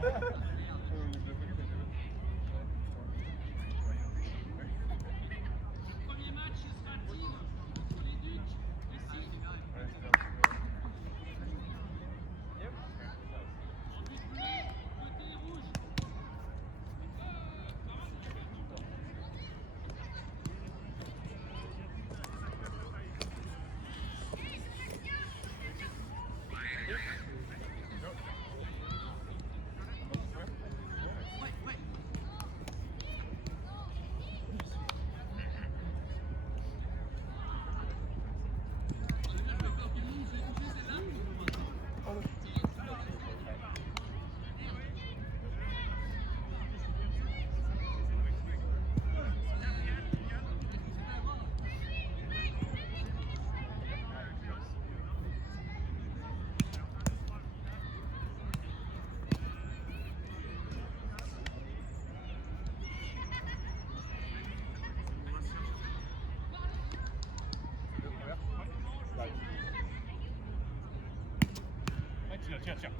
Premier match sera tir entre les Ducs et Sylve. En but bleu, côté rouge. Tiens.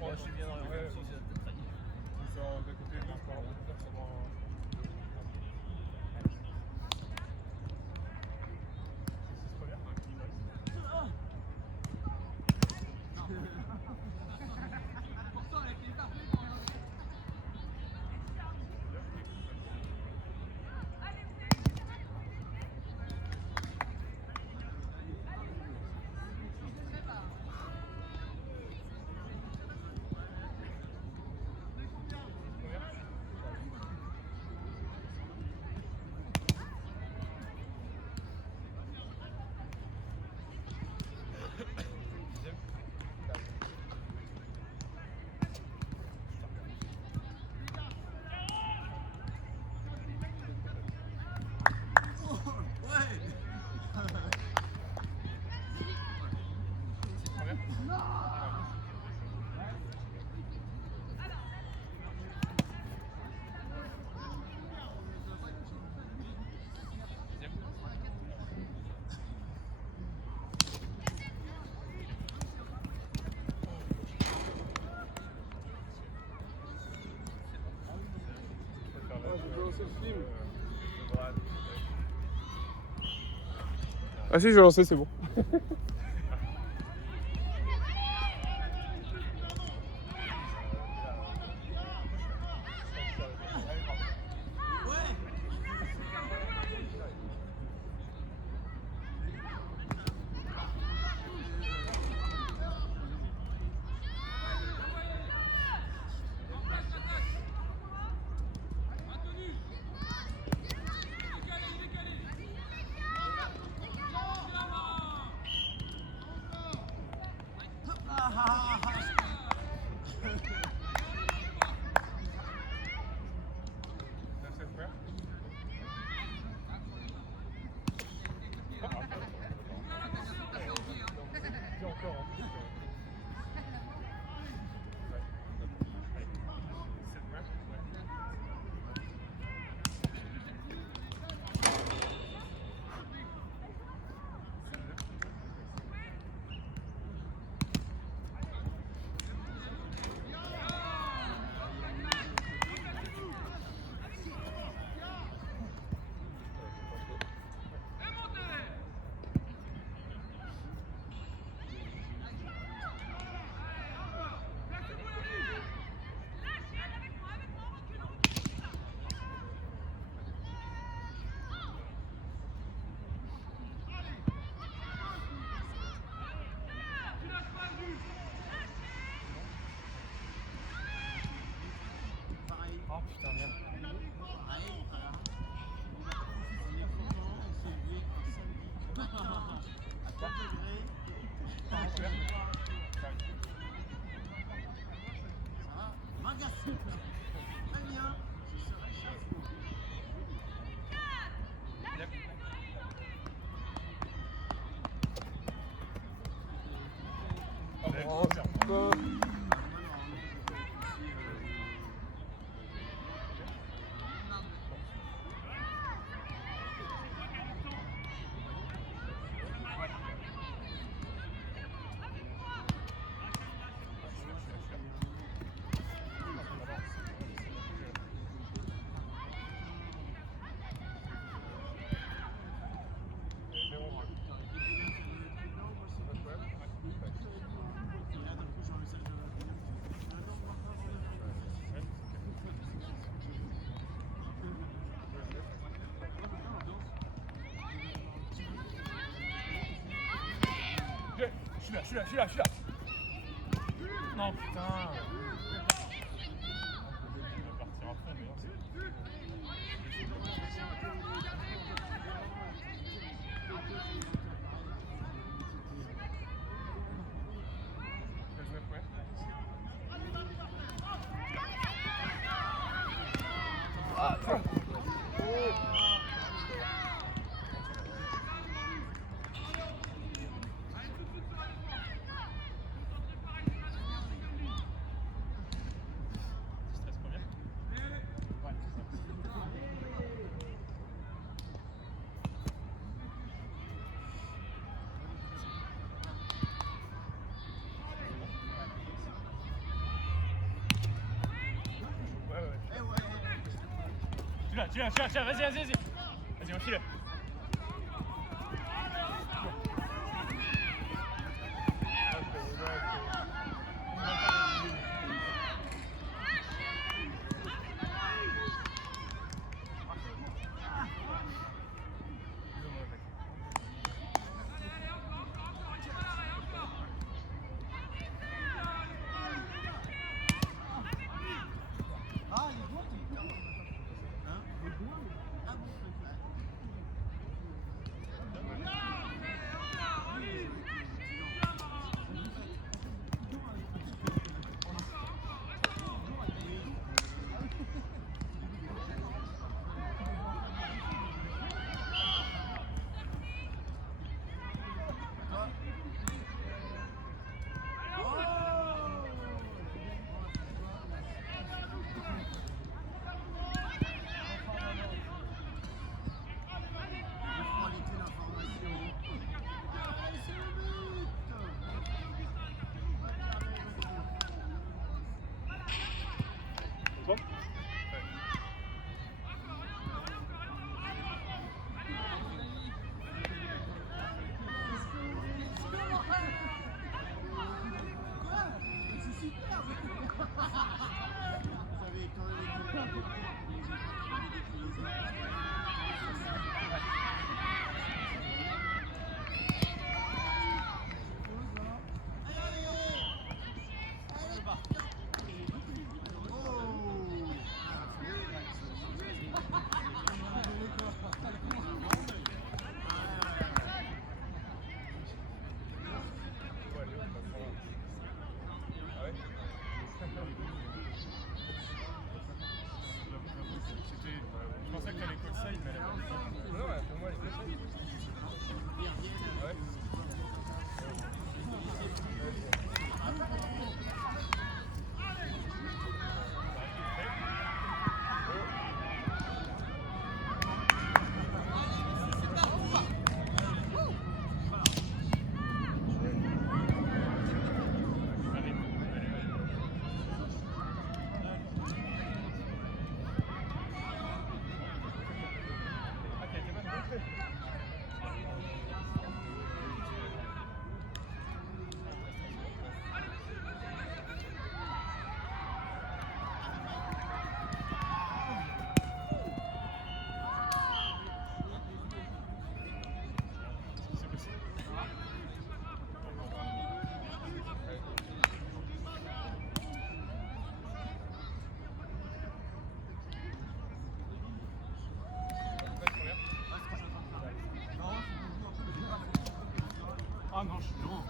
Moi, je suis bien dans le même si c'est peut-être très Ah si, je vais lancer, c'est bon. Oh putain, merde. Je suis là. Non, putain. On va partir à fond, mais non, c'est... Tiens, vas-y. Vas-y, enfile. Bon. Je pensais que t'allais call side, mais elle a pas fait. Non, pour moi, elle était faite. Ouais. Ah non, je suis loin.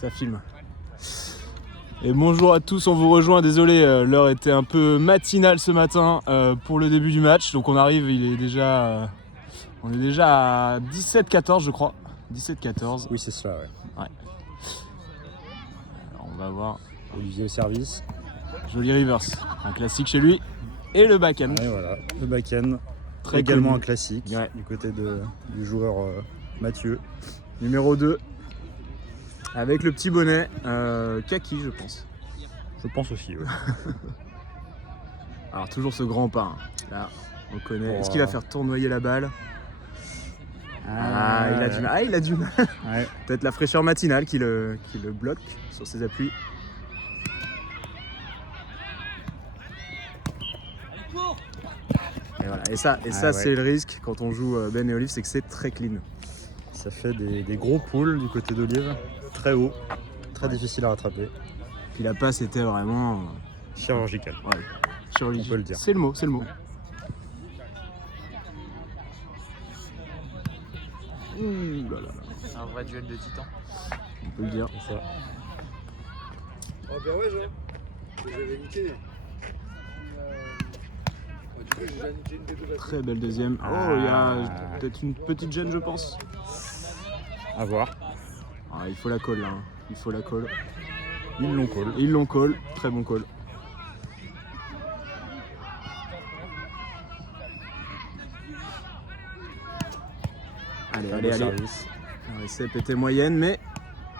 Ça filme. Et bonjour à tous, on vous rejoint, désolé, l'heure était un peu matinale ce matin pour le début du match. Donc on arrive, on est déjà à 17-14 je crois. 17-14. Oui, c'est cela, ouais. Ouais. Alors, on va voir. Olivier au service. Joli reverse, un classique chez lui. Et le back-end. Et voilà, le back-end, Très également connu. un classique Ouais. du côté du joueur Mathieu. Numéro 2. Avec le petit bonnet. Kaki, je pense. Je pense aussi. Ouais. Alors, toujours ce grand pas. Hein. Là, on connaît. Oh. Est-ce qu'il va faire tournoyer la balle? Ah, il a du mal. Ah, il a du mal. Ouais. Peut-être la fraîcheur matinale qui le bloque sur ses appuis. Et voilà. Et ça ouais. c'est le risque quand on joue Ben et Olive, c'est que c'est très clean. Ça fait des gros pools du côté d'Olive, très haut, très difficile à rattraper, Puis la passe était vraiment chirurgical. chirurgicale. On peut le dire. C'est le mot, c'est le mot. Ouh là là là. Un vrai duel de titans. On peut le dire. C'est ça. Oh bien ouais, Jean. J'avais niqué. Du coup, j'ai déjà niqué une des deux. Très belle deuxième. Oh, il y a peut-être une petite gêne, je pense. À voir. Ah, il faut la colle là. Hein. Il faut la colle. Ils l'ont call. Ils l'ont call. Très bon call. Allez, allez, allez. Service. La récepte était moyenne, mais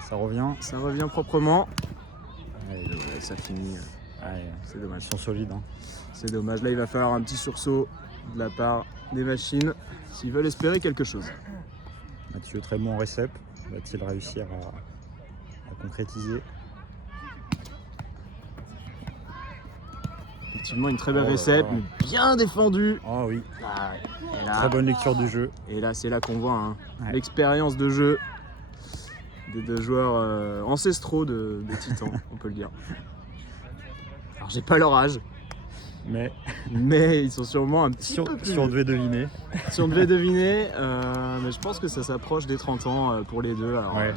Ça revient. ça revient proprement. Ouais, Ouais, ça finit. ouais, C'est ils dommage. sont solides. Hein. C'est dommage. Là, il va falloir un petit sursaut de la part des machines s'ils veulent espérer quelque chose. Mathieu, très bon en récep. Va-t-il réussir à concrétiser? Effectivement, une très belle Oh là récepte, là. mais bien défendue. Oh oui, Ah ouais. Et là, très bonne lecture du jeu. et là, c'est là qu'on voit hein, Ouais. l'expérience de jeu des deux joueurs ancestraux des Titans, on peut le dire. Alors, j'ai pas leur âge, Mais mais ils sont sûrement un petit si on, peu plus si on vieux. devait deviner, Si on devait deviner, mais je pense que ça s'approche des 30 ans pour les deux. Alors, ouais.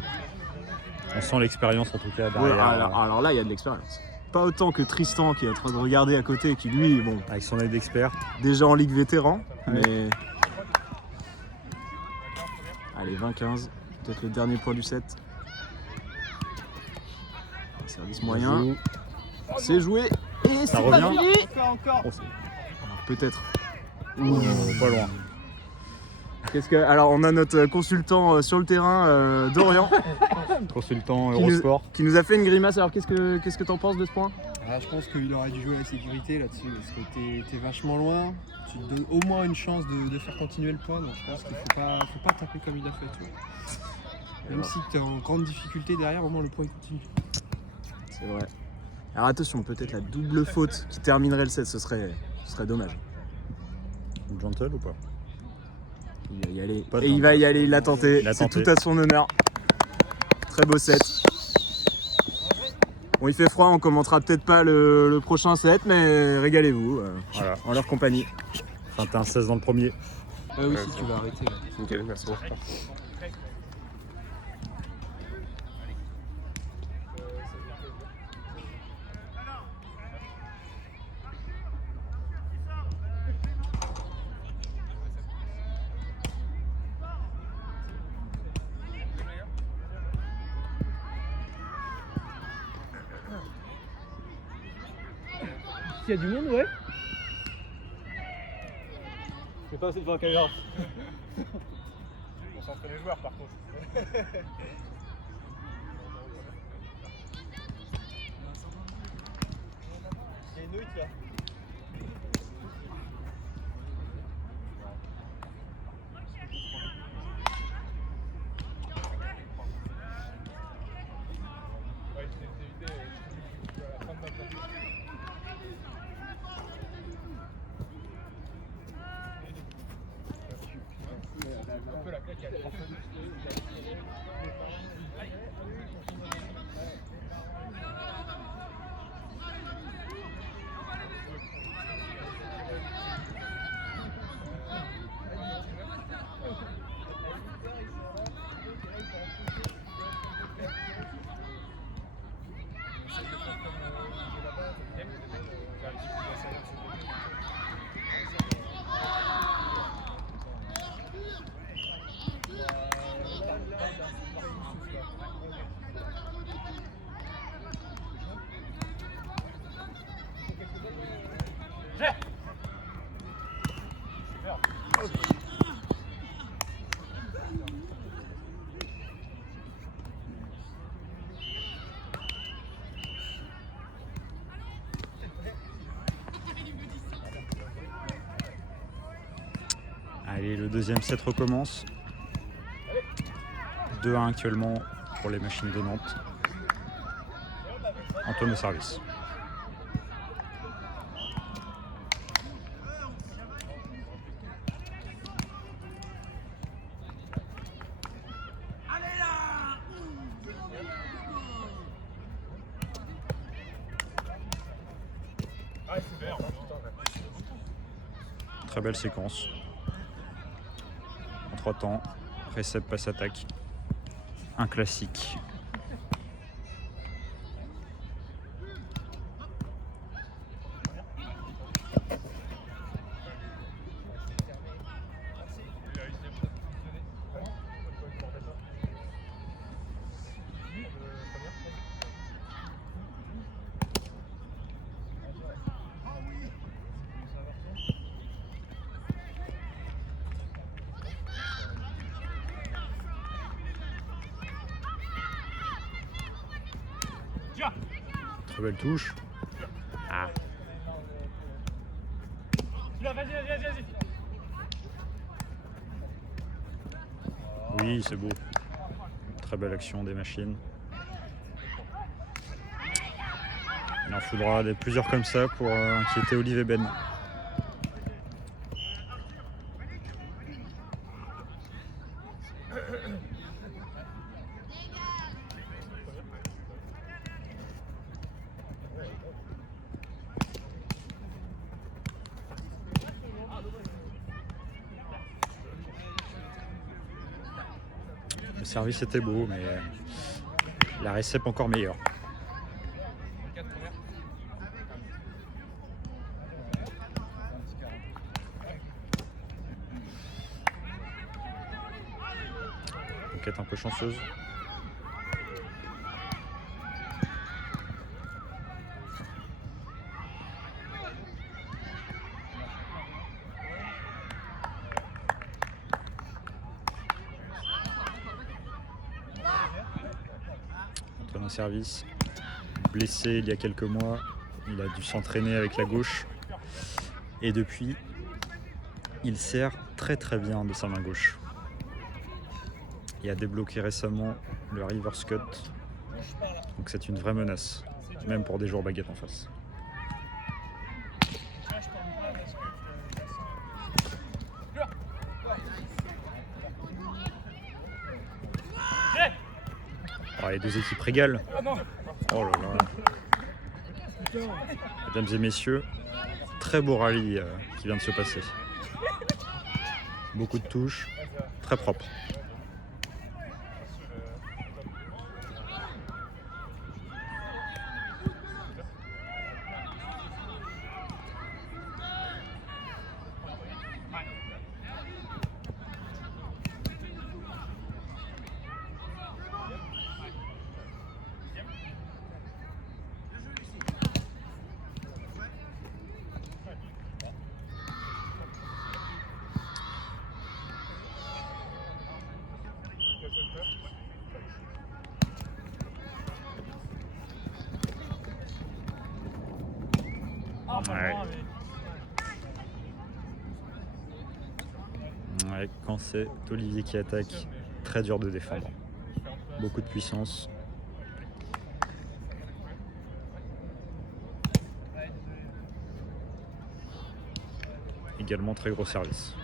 On sent l'expérience en tout cas ouais, derrière, alors là, il y a de l'expérience. Pas autant que Tristan qui est en train de regarder à côté, qui lui, bon, avec son œil d'expert. déjà en Ligue vétéran, Ouais. mais... Allez, 20-15, peut-être le dernier point du set. Un service moyen, c'est joué, et Ça c'est pas revient. fini. Oh, c'est- Peut-être. pas loin. Alors, on a notre consultant sur le terrain, Dorian, Consultant Qui nous- Eurosport. qui nous a fait une grimace. Alors, qu'est-ce que t'en penses de ce point? Ah, je pense qu'il aurait dû jouer la sécurité là-dessus parce que t'es vachement loin. Tu te donnes au moins une chance de faire continuer le point. Donc je pense qu'il faut pas taper comme il a fait. Tu vois. Même si t'es en grande difficulté derrière, au moins le point il continue. C'est vrai. Alors attention, peut-être la double faute qui terminerait le set, ce serait dommage. Gentle ou pas? Il va y aller. Pas de Et il va y aller, il l'a tenté. Il a C'est tenté. tout à son honneur. Très beau set. Bon, il fait froid, on commentera peut-être pas le prochain set, mais régalez-vous Voilà. en leur compagnie. 21-16 dans le premier. Ah oui, si tu vas arrêter. Là. Ok, merci. S'il y a du monde, ouais. Je vais pas essayer de voir la caméra. Concentrer les joueurs par contre. Il y a une hutte là. Ouais, je t'ai évité à la fin de ma partie. Un peu la claque, elle est deuxième set recommence. 2-1 actuellement pour les machines de Nantes. Antoine au service. Très belle séquence. En 3 temps, récep passe attaque. Un classique. Très belle touche. Ah. Vas-y. Oui, c'est beau. Très belle action des machines. Il en faudra plusieurs comme ça pour inquiéter Olivier Ben. Le service était beau, mais la récep encore meilleure. Conquête un peu chanceuse. Antoine au service. Blessé il y a quelques mois, il a dû s'entraîner avec la gauche. Et depuis, il sert très bien de sa main gauche. Il a débloqué récemment le reverse cut. Donc c'est une vraie menace, même pour des joueurs baguettes en face. Oh, les deux équipes régalent. Oh là là. Mesdames et messieurs, très beau rallye qui vient de se passer. Beaucoup de touches, très propre. Ouais, quand c'est Olivier qui attaque, très dur de défendre. Beaucoup de puissance. Également très gros service.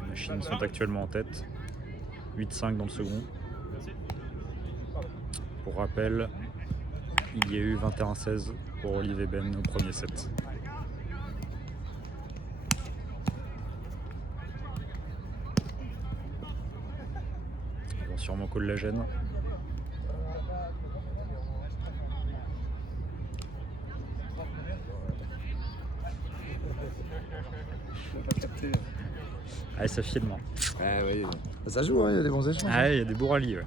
Les machines sont actuellement en tête. 8-5 dans le second. Pour rappel, il y a eu 21-16 pour Olivier Ben au premier set. Ils vont sûrement call la gêne. Je l'ai pas capté. Ah, ça filme. Oui. Ça joue, il y a des bons échanges. Ah, il y a des beaux rallyes. Ouais.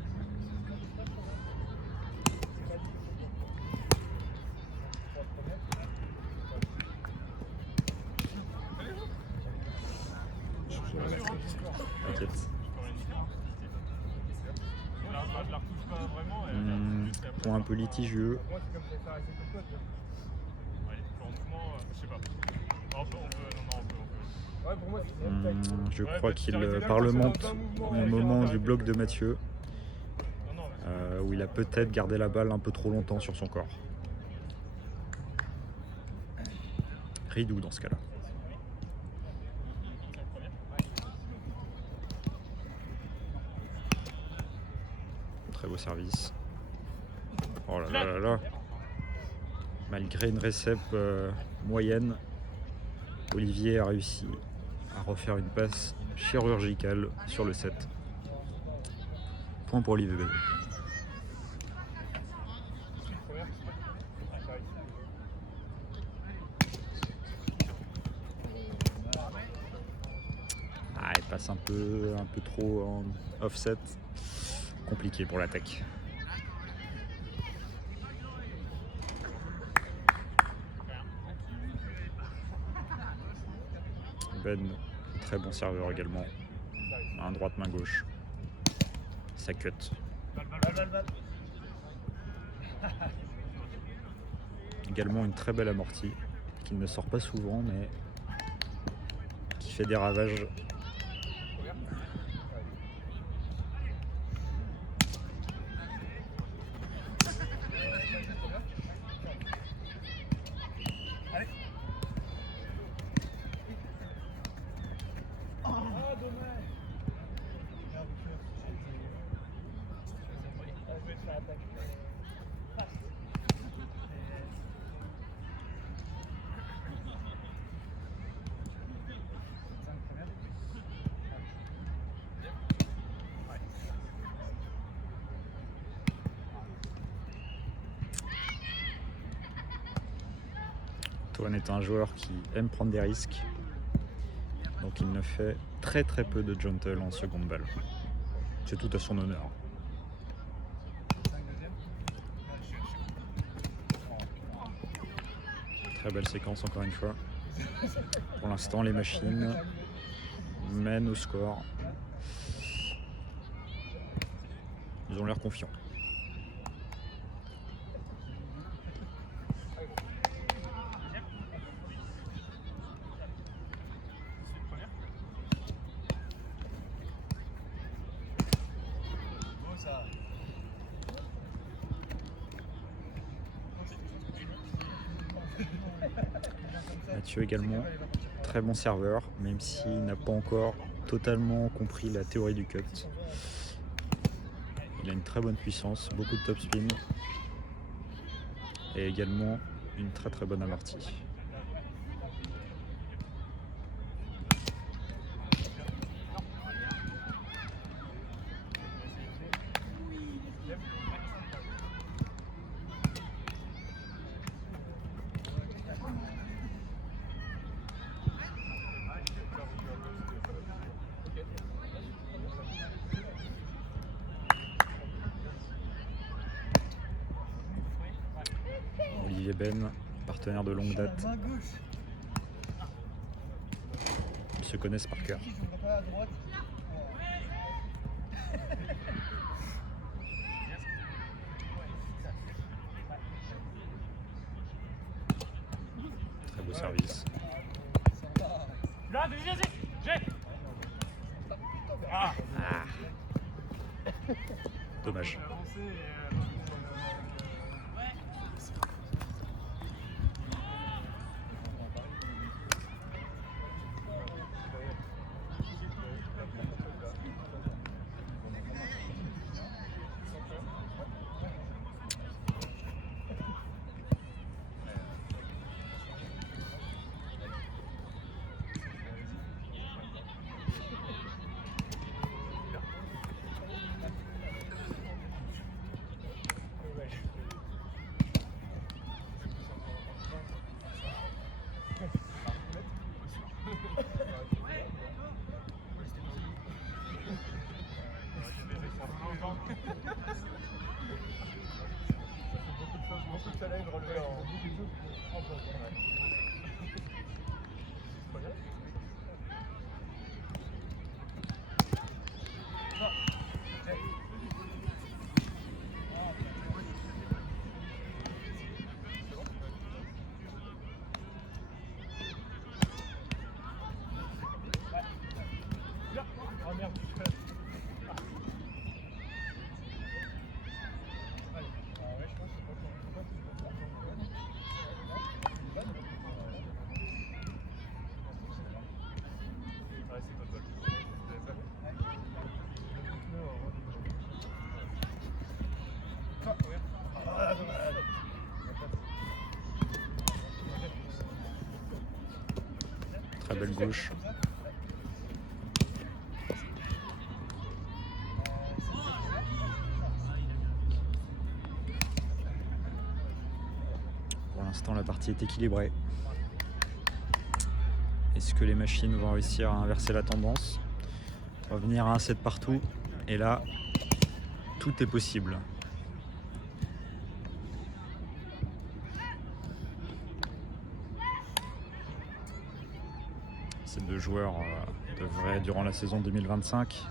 T'inquiète. Point un peu litigieux. Je crois qu'il parlemente au moment du bloc de Mathieu, où il a peut-être gardé la balle un peu trop longtemps sur son corps. Ridou dans ce cas-là. Très beau service. Oh là là là là. Malgré une récep moyenne, Olivier a réussi à refaire une passe chirurgicale sur le set. Point pour Olivier Ben. Ah, il passe un peu trop en offset. Compliqué pour l'attaque. Ben, très bon serveur également. Main droite, main gauche. Ça cut. Également une très belle amortie qui ne sort pas souvent mais qui fait des ravages. Antoine est un joueur qui aime prendre des risques, donc il ne fait très peu de gentle en seconde balle. C'est tout à son honneur. Très belle séquence encore une fois. Pour l'instant les machines mènent au score. Ils ont l'air confiants. Mathieu également, très bon serveur, même s'il n'a pas encore totalement compris la théorie du cut. Il a une très bonne puissance, beaucoup de top spin et également une très bonne amortie. Olivier Ben, partenaire de longue date. Ils se connaissent par cœur. Très beau service. Là, vas-y, j'ai. Ah. Dommage. Très belle gauche. Pour l'instant, la partie est équilibrée. Est-ce que les machines vont réussir à inverser la tendance? Revenir à un set partout. Et là, tout est possible. Ces deux joueurs devraient, durant la saison 2025,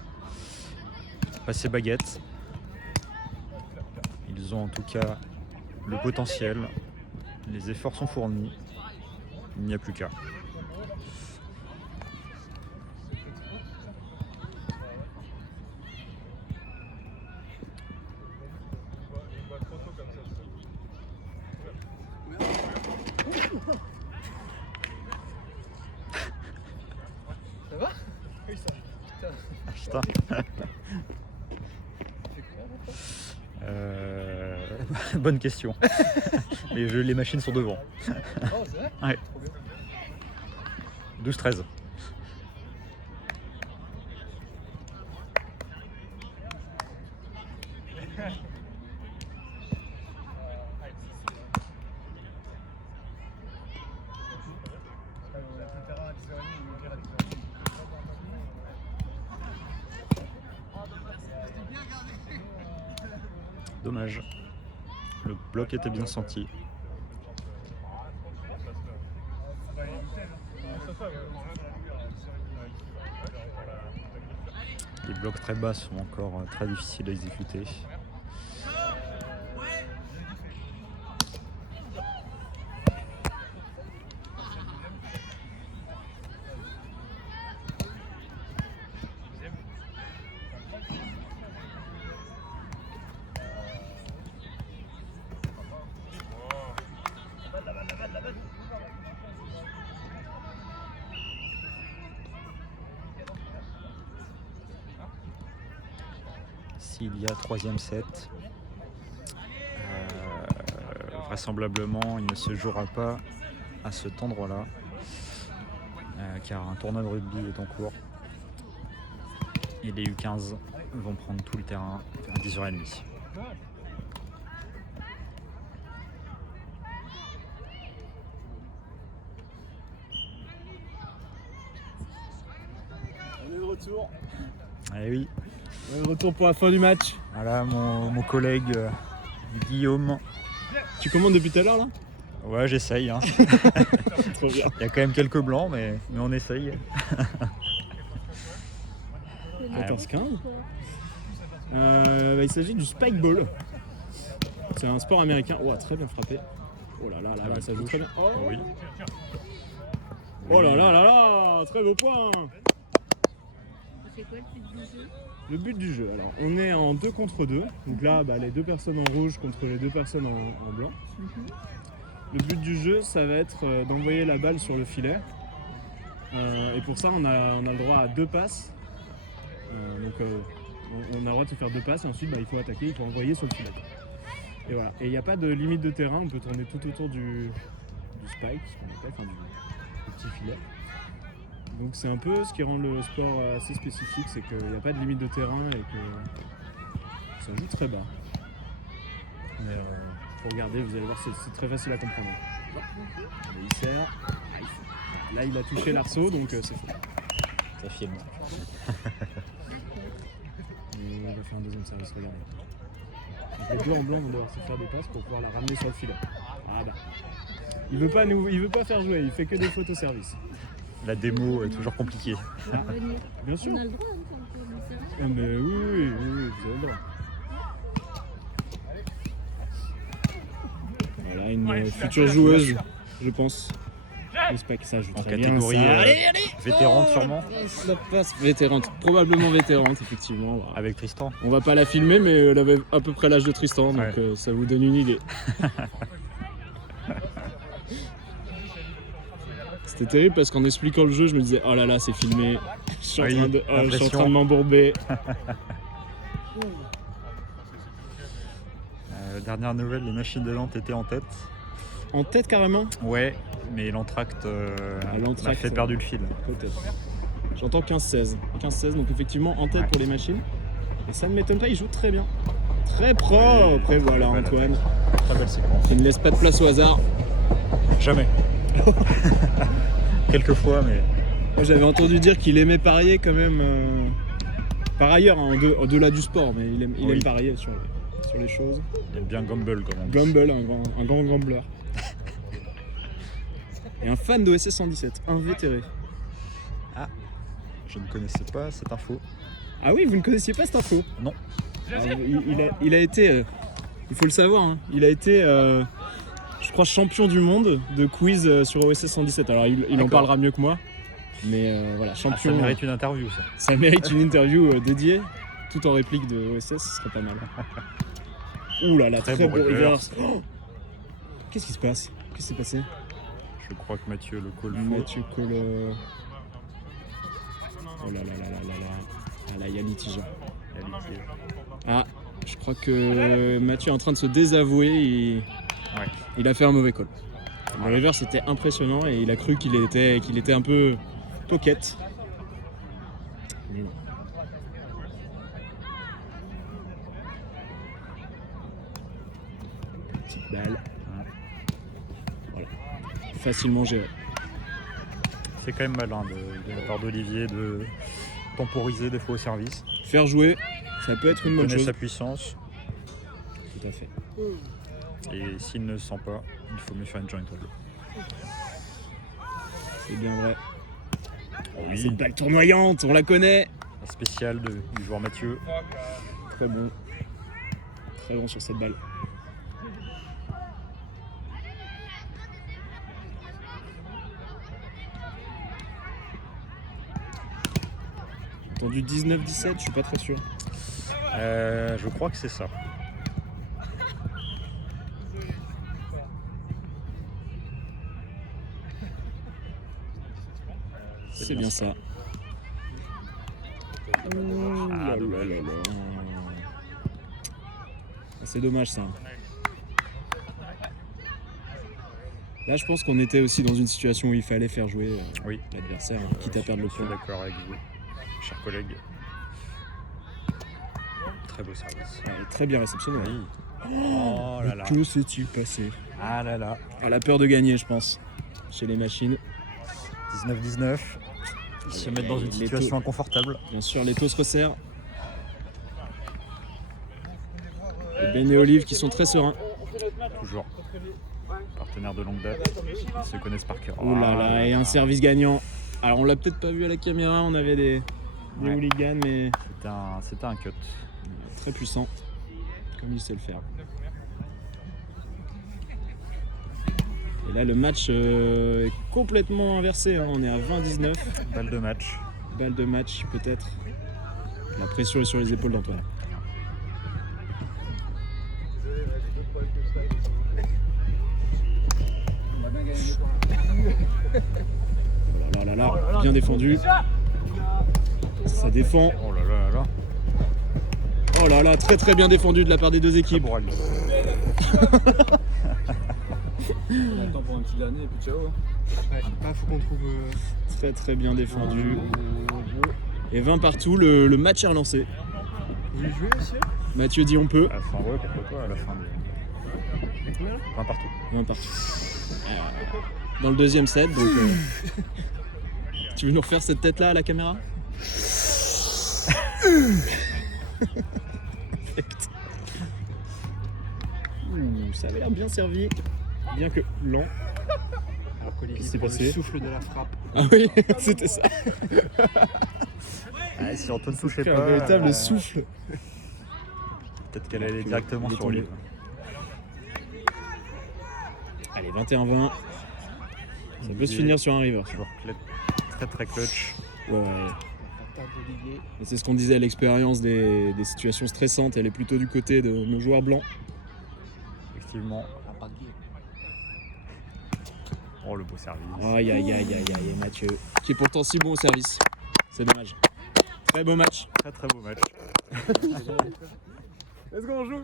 passer baguette. Ils ont en tout cas le potentiel. Les efforts sont fournis. Il n'y a plus qu'à. Ça va? Oui, ça. Putain. Putain. Bonne question. Les machines sont devant. Oh, c'est vrai? Ouais. Trop bien. 12-13. Dommage. Le bloc était bien senti. Les blocs très bas sont encore très difficiles à exécuter. S'il y a troisième set, vraisemblablement il ne se jouera pas à cet endroit-là, car un tournoi de rugby est en cours et les U15 vont prendre tout le terrain à 10h30. On est de retour. Eh oui, On est de retour pour la fin du match. voilà mon collègue Guillaume. Tu commandes depuis tout à l'heure là? Ouais, j'essaye. Hein. Trop bien. Il y a quand même quelques blancs, mais on essaye. 14-15. Il s'agit du spikeball. C'est un sport américain. Oh, très bien frappé. Oh là là là, là ça joue très bien. Oh, Oui. oh là là là là, très beau point. C'est quoi le but du jeu? Le but du jeu, alors on est en 2 contre 2. Donc là, les 2 personnes en rouge contre les 2 personnes en blanc. Le but du jeu, ça va être d'envoyer la balle sur le filet. Et pour ça, on a le droit à 2 passes. On a le droit de faire 2 passes et ensuite il faut attaquer, il faut envoyer sur le filet. Et voilà. Et il n'y a pas de limite de terrain, on peut tourner tout autour du spike, ce qu'on appelle, enfin du petit filet. Donc c'est un peu ce qui rend le sport assez spécifique, c'est qu'il n'y a pas de limite de terrain et que ça joue très bas. Mais faut regarder, vous allez voir, c'est très facile à comprendre. Et il sert. Là il a touché l'arceau, donc c'est faux. Ça filme. Et on va faire un deuxième service, regardez. Donc les 2 en blanc vont devoir se faire des passes pour pouvoir la ramener sur le filet. Ah bah. Il veut pas faire jouer, il fait que des fautes au service. La démo est toujours compliquée. Venir. Bien sûr. On a le droit, hein, quand on sert. Ah, mais oui, vous avez le droit. Voilà une future joueuse, je pense. J'espère que ça joue En très bien. catégorie Ça. Allez, vétérante sûrement. La passe vétérante, probablement vétérante, effectivement. Voilà. Avec Tristan. On va pas la filmer, mais elle avait à peu près l'âge de Tristan, donc Ouais. ça vous donne une idée. C'était terrible parce qu'en expliquant le jeu, je me disais oh là là, c'est filmé. Je suis en Oui, train de, la je suis en pression. train de m'embourber. Dernière nouvelle, les machines de Nantes étaient en tête. En tête carrément? Ouais, mais l'entracte l'entracte, m'a fait perdre le fil. Peut-être. J'entends 15-16. 15-16, donc effectivement en tête Ouais. pour les machines. Et ça ne m'étonne pas, il joue très bien. Très propre. Et voilà Voilà. Antoine, Très belle séquence. qui ne laisse pas de place au hasard. Jamais. Quelquefois, mais Moi j'avais entendu dire qu'il aimait parier quand même. Par ailleurs, hein, au-delà du sport, mais il aime Oui. parier sur les choses. il aime bien gamble comme on dit. Gamble, un grand gambler. Et un fan d'OSS 117, invétéré. Je ne connaissais pas cette info. Ah oui, vous ne connaissiez pas cette info? Non. Alors, il a été, il faut le savoir, hein, il a été, je crois, champion du monde de quiz sur OSS 117. Alors il en D'accord. parlera mieux que moi, mais voilà, Ah, champion. ça mérite une interview, ça. Ça mérite une interview dédiée, tout en réplique de OSS, ce serait pas mal. Ouh là là, Très très bon beau reverse. reverse. Oh, qu'est-ce qui se passe? Qu'est-ce qui s'est passé? Je crois que Mathieu le call faux. Mathieu Cole. Oh là là là là là là. Ah là, il y a litige. Ah, je crois que Mathieu est en train de se désavouer. Ouais. Il a fait un mauvais call. Le Voilà. reverse était impressionnant et il a cru qu'il était un peu pocket. Mais non. Petite balle. Voilà. Facilement géré. C'est quand même malin de la part d'Olivier de temporiser des fois au service. Faire jouer, ça peut être une Il bonne connaît chose. sa puissance Tout à fait. et s'il ne le sent pas, il faut mieux faire une joint hold. C'est bien vrai. Oui. Cette balle tournoyante, on la connaît. Un spécial du joueur Mathieu. Très bon. Très bon sur cette balle. J'ai entendu 19-17, je suis pas très sûr. Je crois que c'est ça. C'est bien ça. Ouh là là dommage. là là. C'est dommage ça. Là, je pense qu'on était aussi dans une situation où il fallait faire jouer Oui. l'adversaire, quitte à perdre le Je suis point. d'accord avec vous, chers collègues. Très beau service. Ouais, très bien réceptionné. Oui. Oh là là. Que s'est-il passé? Ah là là. À la peur de gagner, je pense, chez les machines. 19-19. Ils se mettent dans une Les situation inconfortable. Bien sûr, les taux se resserrent. Et Ben et Olive qui sont très sereins. Toujours. Partenaires de longue date. Ils se connaissent par cœur. Oh là là, et un service gagnant. Alors on l'a peut-être pas vu à la caméra, on avait des Ouais. hooligans, mais C'était un cut. très puissant, comme il sait le faire. Et là le match est complètement inversé, hein. On est à 20-19. Balle de match. Balle de match peut-être. La pression est sur les épaules d'Antoine. Oh là là là, bien défendu. Ça défend. Oh là là là là. Oh là là, très très bien défendu de la part des deux Très équipes. bon rallye. On attend pour un petit dernier et puis ciao. Ouais, faut qu'on trouve. Très très bien défendu. Et 20 partout, le match est relancé. Vous voulez jouer aussi? Mathieu dit on peut. À la fin, ouais, pourquoi pas, à la fin des. 20 partout. 20 partout. Dans le deuxième set, donc. Tu veux nous refaire cette tête là à la caméra? Perfect. Ça avait l'air bien servi, bien que lent. Alors qu'Olivier Qu'est-ce qui s'est prend passé? le souffle de la frappe. Ah oui, c'était ça. Ah, si Antoine touchait Un pas. véritable souffle. Peut-être qu'elle allait directement Il est sur tombé. Olive. Allez, 21-20. Ça peut se finir sur un river. Joueur très très clutch. Ouais, ouais. Et c'est ce qu'on disait à l'expérience des situations stressantes. Elle est plutôt du côté de nos joueurs blancs. Effectivement. Oh, le beau service. Aïe aïe aïe aïe aïe, Mathieu. Qui est pourtant si bon au service. C'est dommage. Très beau match. Très très beau match. Let's go, on joue.